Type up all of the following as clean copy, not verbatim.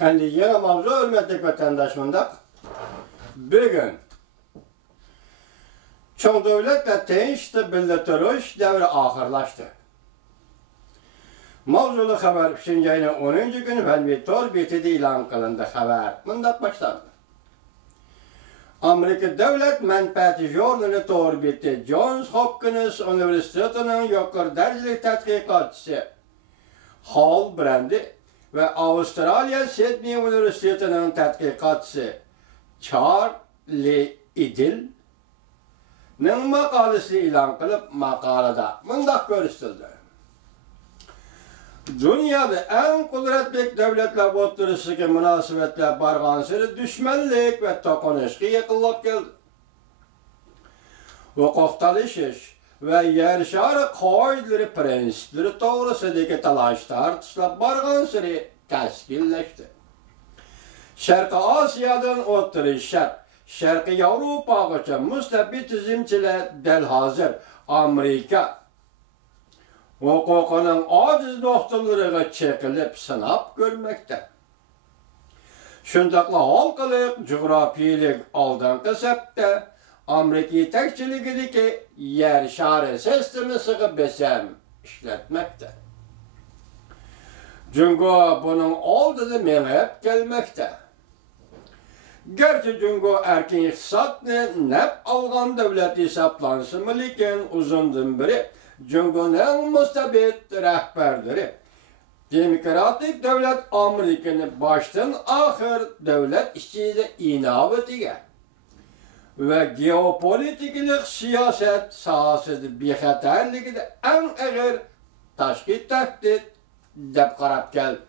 Endi yana mavzu hurmatli vatandaşlar. Bugün çoğ devletle tinçli birleştiriş devri ahırlaştı. Mavzulu haber 3. ayının 10. günü Velvitor BT'de ilan kılındı haber. Bundan başlandı. Amerika Devlet Menfaati Jurnali torbeti Johns Hopkins Üniversitesi'nin yukarı dereceli tədqiqatçısı Hal Brandi ve Avustralya Sydney Üniversitesi'nin tədqiqatçısı Charlie Idil'nin makalesi ilan kılıp makalada bundan görüştürdü. Dünyada en kudretli devletler o'rtasidagi munosabatlar barg'ansari düşmanlik ve to'qinishga yaqinlab keldi. Huquq talashish ve yer shari qoidalari prinsiplari to'g'risidagi talash-tortishlar barg'ansari tashkillashdi. Sharqiy Osiyodan o'rta Sharq, Sharqiy Yevropagacha mustabidizmchilar dal hozir Amerika hukukunun aciz noktalarına çekilip sınap görmekte. Şundakla halkılık, coğrafiyilik aldanqı septe, Amerika yetekçiligideki yer şari sistemi sıkı besem işletmekte. Cungo bunun aldığı menhep gelmekte. Gerçi Cungo erken iktisatını nep algan devlet hesaplansın mı liken uzundan beri Cungo'nun mustabid rehberleri, demokratik devlet Amerika'nın baştan ahir devlet işçiliği inavetiga ve geopolitiklik siyaset sahasıda bexatarligida en ağır tashkil tahdid deb qarab keldi.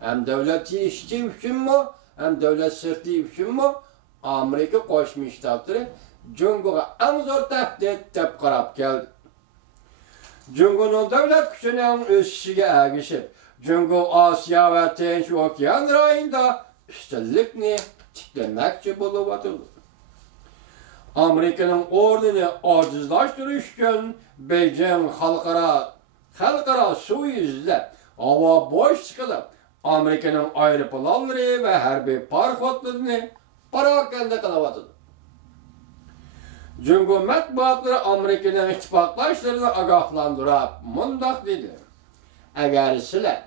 Hem devlet işçi üçünmü, hem devlet sırtı üçünmü Amerika Qo'shma Shtatlari Cungo'ga en zor tahdid deb qarab keldi. Cungo'nun devlet gücünün ösüşüge ergişip, Cungo Asya ve Tinç Okyan rayında üstünlükni tiklemekçi buluvatıldı. Amerika'nın ordunu acizlaştırış için Beijing halkara su yüzüyle hava boş çıkılıp Amerika'nın aeroplanları ve harbiy parxotlarını parakende kılavatıldı. Cungo matbuatları Amerika'nın ittifaqlaşlarını agahlandırıp mundaq dedi. Eğer sizler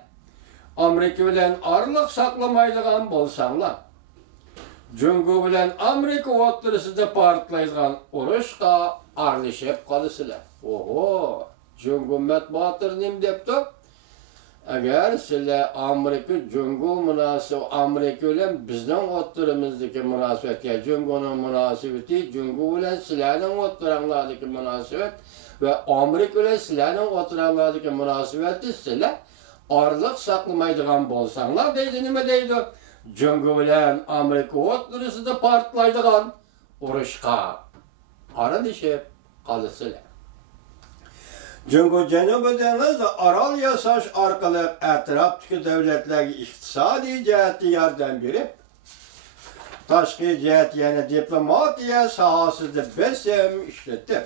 Amerika bilen arılık saklamaydigan bolsanglar, Cungo bilen Amerika o'rtasida partlaydigan urushqa aralashib qolasizlar. Oho, Cungo matbuatları nim depti? Eğer sizler Amerika Cungo münasebeti, Amerika ile bizden o'rtamizdagi münasebet, Cungo'nun münasebeti, Cungo ile sizlerning o'rtalaringlardagi münasebet ve Amerika ile sizlerning o'rtalaringlardagi münasebeti sizler araliq saqlamaydigan bo'lsanglar deydi, nima deydi? Cungo bilan Amerika o'rtasida partlaydigan urushqa aralashib qolasizlar. Cungo Janubi dengizi Aral yasash orqali atrofdagi davlatlarga iqtisodiy jihatdan yordam berib, tashqi jihat yana diplomatiya sohasida besim ishlatdi.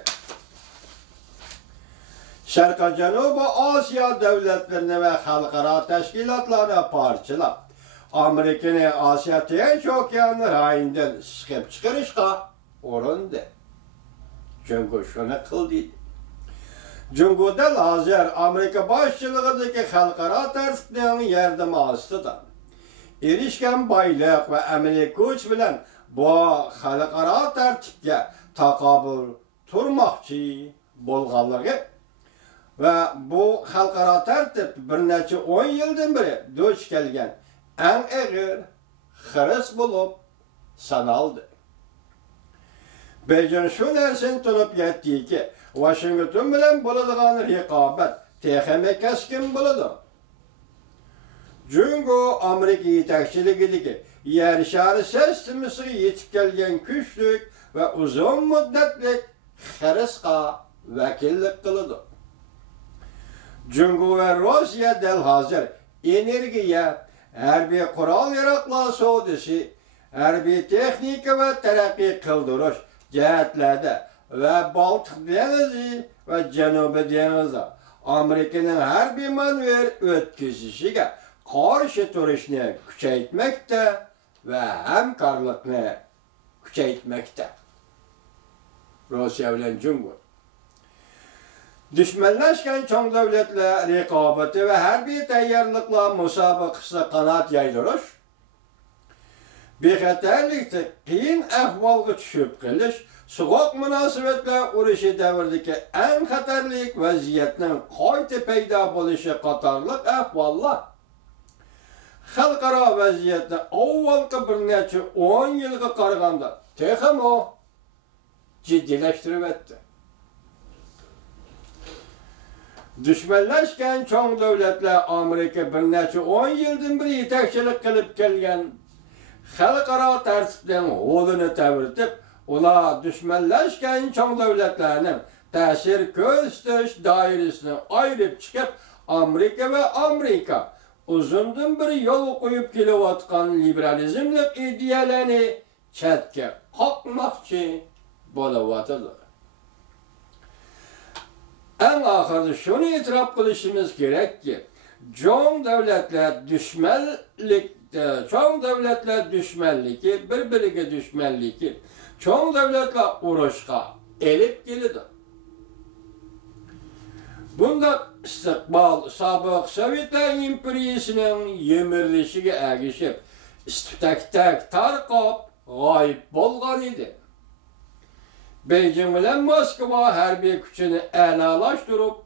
Sharqiy Janubiy Osiyo davlatlarini va xalqaro tashkilotlarni parchalab, Amerikani Osiyo Tinch okeani rayonidan chiqib chiqarishga urindi. Cungo shuni qildi. Cungo'da hozir Amerika boshchiligidagi xalqaro tartibning yordami ostida erishgan boylik va amaliy kuch bilan bu xalqaro tartibga taqobil turmoqchi bo'lganligi va bu xalqaro tartib bir necha 10 yildan beri duch kelgan eng og'ir xiris bo'lib sanaldi. Beijing shu narsani tunib yetdiki, Washington bilan bo'ladigan raqobat texnik keskin bo'ladi. Cungo Amerika yetakchiligidagi yer shari sistemasiga yetib kelgan kuchlik va uzun muddatli xirisqa vakillik qiladi. Cungo ve Rossiya dal hozir energiya, harbiy qurol-yarog'lar savdosi, harbiy texnika va taraqqiy qildirish jihatlarda ve Baltık Denizi ve Janubiy dengizi Amerika'nın harbiy manevr o'tkazishiga karşı turishni kuchaytmoqda ve hamkorlikni kuchaytmoqda. Rossiya bilan jang bor. Düşmanlaşgan çoğ devletler rekabeti ve harbiy tayyorliklar musobaqasida qanot yaydirish, bexatarlikda qiyin ahvolga tushib qolish, so'g'oq munosabatlar urushi davridagi eng xatarli vaziyatning qayta paydo bo'lishi qatorliq ahvollar xalqaro vaziyatni avvalgi bir necha 10 yilga qaraganda texmo jiddiylashtirib o'tdi. Düşmanlaşgan çoğ devletler Amerika bir necha 10 yildan beri yetakchilik qilib kelgan xalqaro tartibdan o'zini tavirtib, ular düşmanlaşgan çoğ devletlarning ta'sir ko'rsatish doirasidan ayirib chiqib, Amerika uzundan beri yo'l qo'yib kelayotgan liberalizmlik ideyalarni chetga qoqmoqchi bo'layotdilar. En ahırda şunu itiraf qilishimiz kerakki, çoğ devletler düşmanligi, bir-biriga düşmanligi, çoğ devletler urushga elib keladi. Bunda istiqbol sobiq Sovetlar imperiyasining yemirishiga ergishib, istiftak tarqab g'oyib bo'lgan edi. Beijing bilan Moskva harbiy kuchini a'lolashtırib,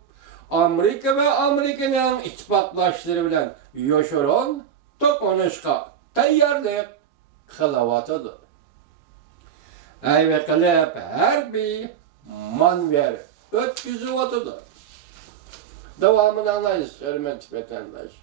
Amerika ve Amerikaning ittifoqdoshlari bilan yoshirin to'qnashishga tayyorlik qilyotdi. Ayva qilib harbiy manevr o'tkazyotdi. Davomini anglaysiz, hurmatli vatandosh.